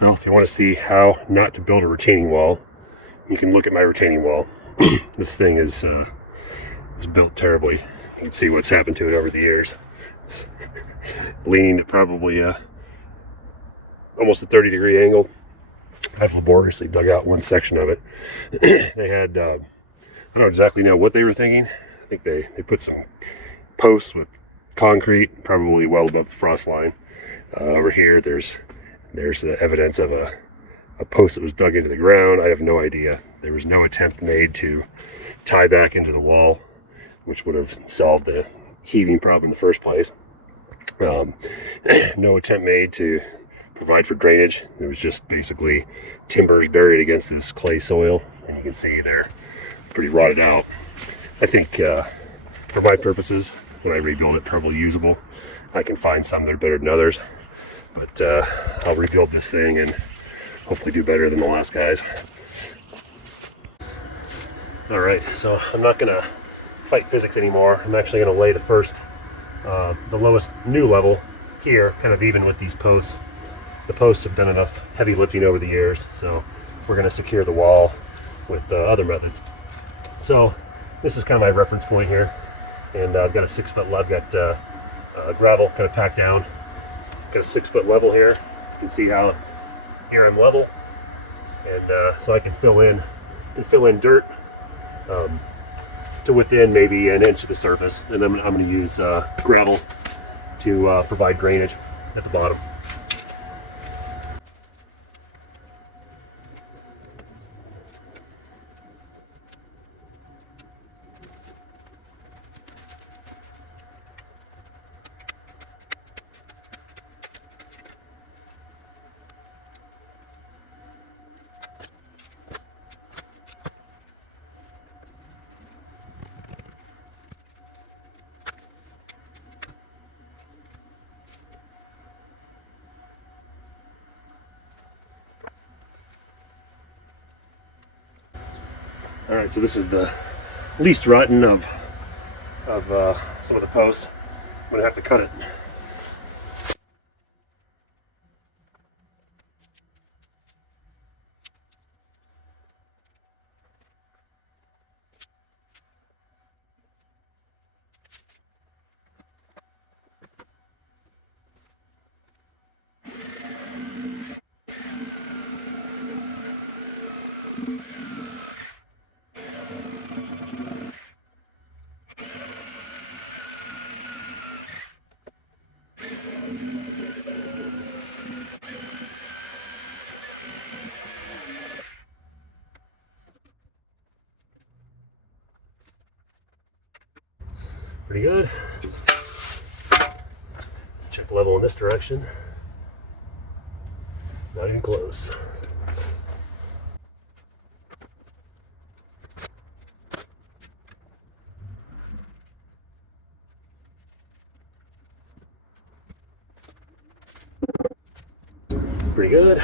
Well, if you want to see how not to build a retaining wall, you can look at my retaining wall. This thing is built terribly. You can see what's happened to it over the years. It's leaning at probably almost a 30-degree angle. I've laboriously dug out one section of it. They had, I don't exactly know what they were thinking. I think they put some posts with concrete, probably well above the frost line. Over here, there's evidence of a post that was dug into the ground. I have no idea. There was no attempt made to tie back into the wall, which would have solved the heaving problem in the first place. No attempt made to provide for drainage. There was just basically timbers buried against this clay soil, and you can see they're pretty rotted out. I think for my purposes, when I rebuild it, probably usable. I can find some that are better than others, but I'll rebuild this thing and hopefully do better than the last guys. All right, so I'm not gonna fight physics anymore. I'm actually gonna lay the lowest new level here, kind of even with these posts. The posts have done enough heavy lifting over the years, so we're gonna secure the wall with other methods. So this is kind of my reference point here, and I've got a 6 foot level. I've got gravel kind of packed down. Got a 6 foot level here. You can see how here I'm level, and so I can fill in dirt to within maybe an inch of the surface, and I'm going to use gravel to provide drainage at the bottom. All right, so this is the least rotten of some of the posts. I'm gonna have to cut it. Pretty good. Check level in this direction. Not even close. Pretty good.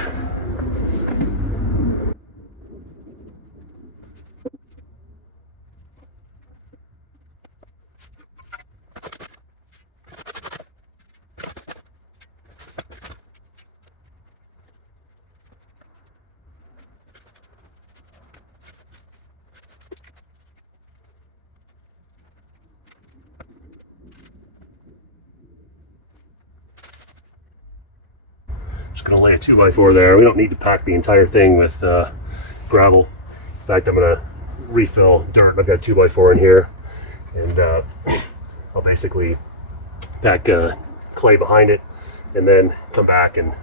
Just gonna lay a 2x4 there. We don't need to pack the entire thing with gravel. In fact, I'm gonna refill dirt. I've got a 2x4 in here, and I'll basically pack clay behind it, and then come back and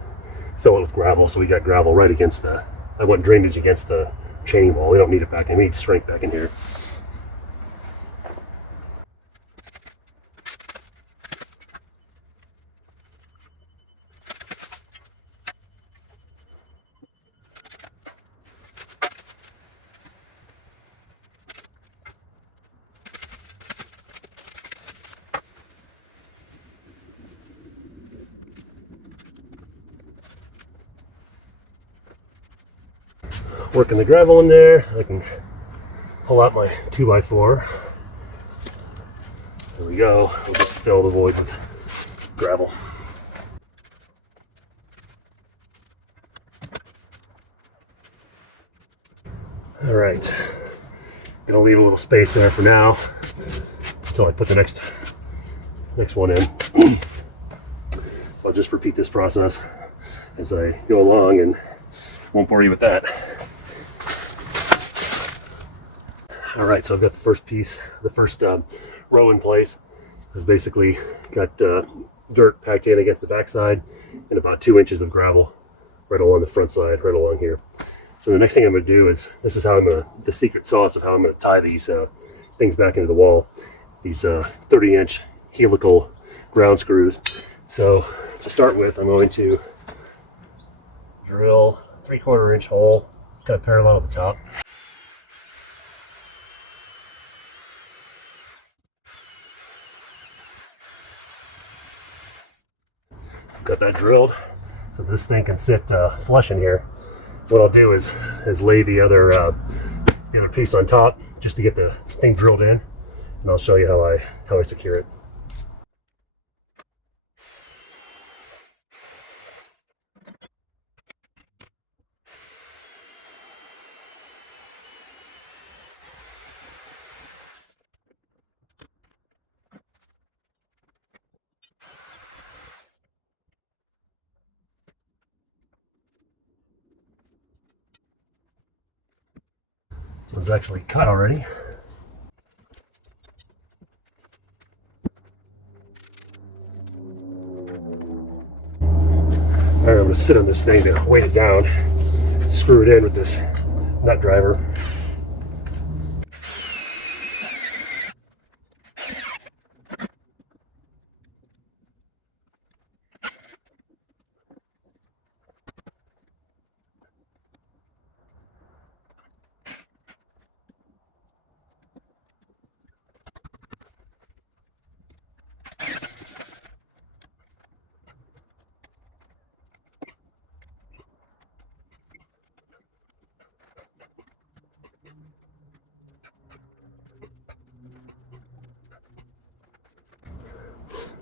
fill it with gravel. So we got gravel right against I want drainage against the retaining wall. We don't need it back in. We need strength back in here. Working the gravel in there, I can pull out my 2x4. There we go. We'll just fill the void with gravel. All right, gonna leave a little space there for now until I put the next one in. So I'll just repeat this process as I go along and won't bore you with that. All right, so I've got the first piece, the first row in place. I've basically got dirt packed in against the backside and about 2 inches of gravel right along the front side, right along here. So the next thing I'm going to do is, this is how I'm going to, the secret sauce of how I'm going to tie these things back into the wall. These 30-inch helical ground screws. So to start with, I'm going to drill a 3/4 inch hole, kind of parallel at the top. Got that drilled, so this thing can sit flush in here. What I'll do is lay the other piece on top just to get the thing drilled in, and I'll show you how I secure it. This one's actually cut already. Alright, I'm going to sit on this thing to weight it down, screw it in with this nut driver.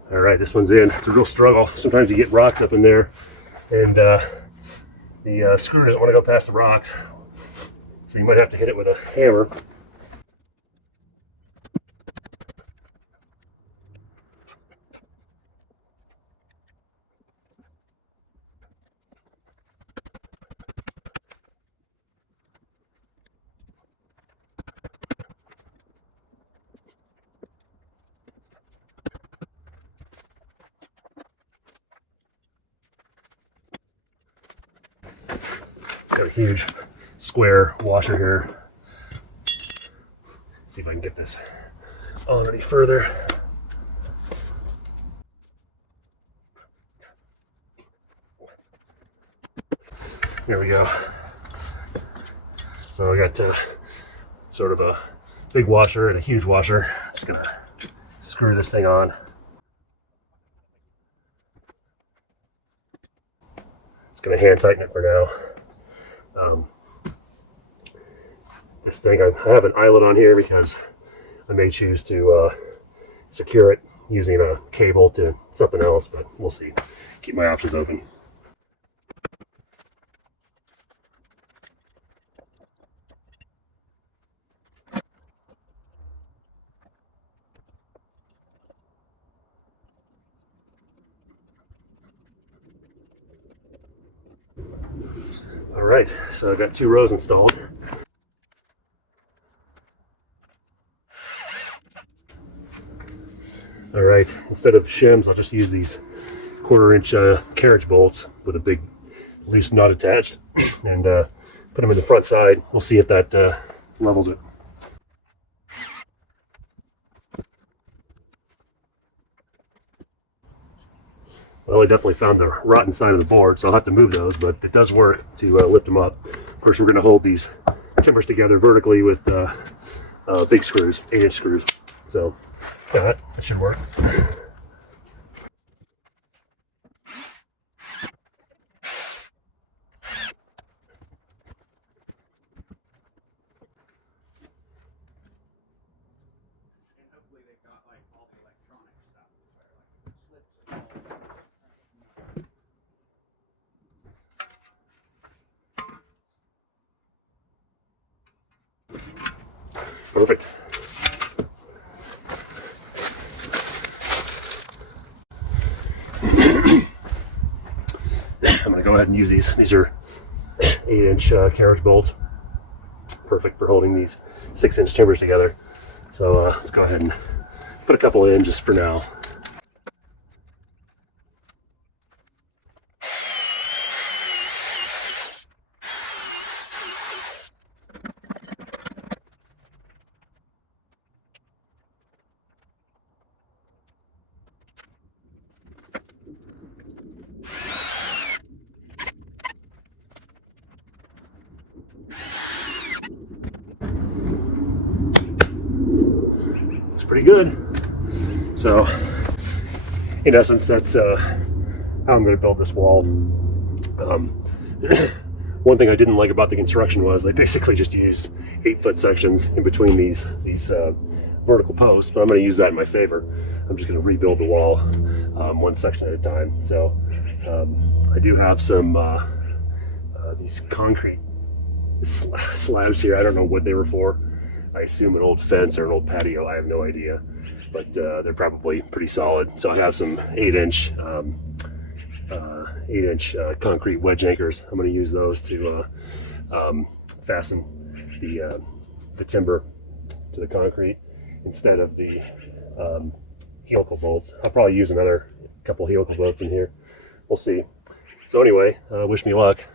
All right, this one's in. It's a real struggle. Sometimes you get rocks up in there, and the screw doesn't want to go past the rocks, so you might have to hit it with a hammer. Got a huge square washer here. Let's see if I can get this on any further. There we go. So I got sort of a big washer and a huge washer. Just gonna screw this thing on. Just gonna hand tighten it for now. This thing, I have an eyelet on here because I may choose to secure it using a cable to something else, but we'll see. Keep my options open. All right, so I've got 2 rows installed. All right, instead of shims, I'll just use these 1/4 inch carriage bolts with a big loose nut attached, and put them in the front side. We'll see if that levels it. Well, I definitely found the rotten side of the board, so I'll have to move those, but it does work to lift them up. Of course, we're going to hold these timbers together vertically with big screws, 8-inch screws. So yeah, that should work. Perfect. I'm going to go ahead and use these. These are 8-inch carriage bolts. Perfect for holding these 6-inch timbers together. So let's go ahead and put a couple in just for now. Looks pretty good. So in essence, that's how I'm going to build this wall. One thing I didn't like about the construction was they basically just used 8-foot sections in between these vertical posts, but I'm going to use that in my favor. I'm just going to rebuild the wall one section at a time. So I do have some these concrete slabs here. I don't know what they were for. I assume an old fence or an old patio. I have no idea, but they're probably pretty solid. So I have some 8-inch concrete wedge anchors. I'm going to use those to fasten the timber to the concrete instead of the helical bolts. I'll probably use another couple helical bolts in here. We'll see. So anyway, wish me luck.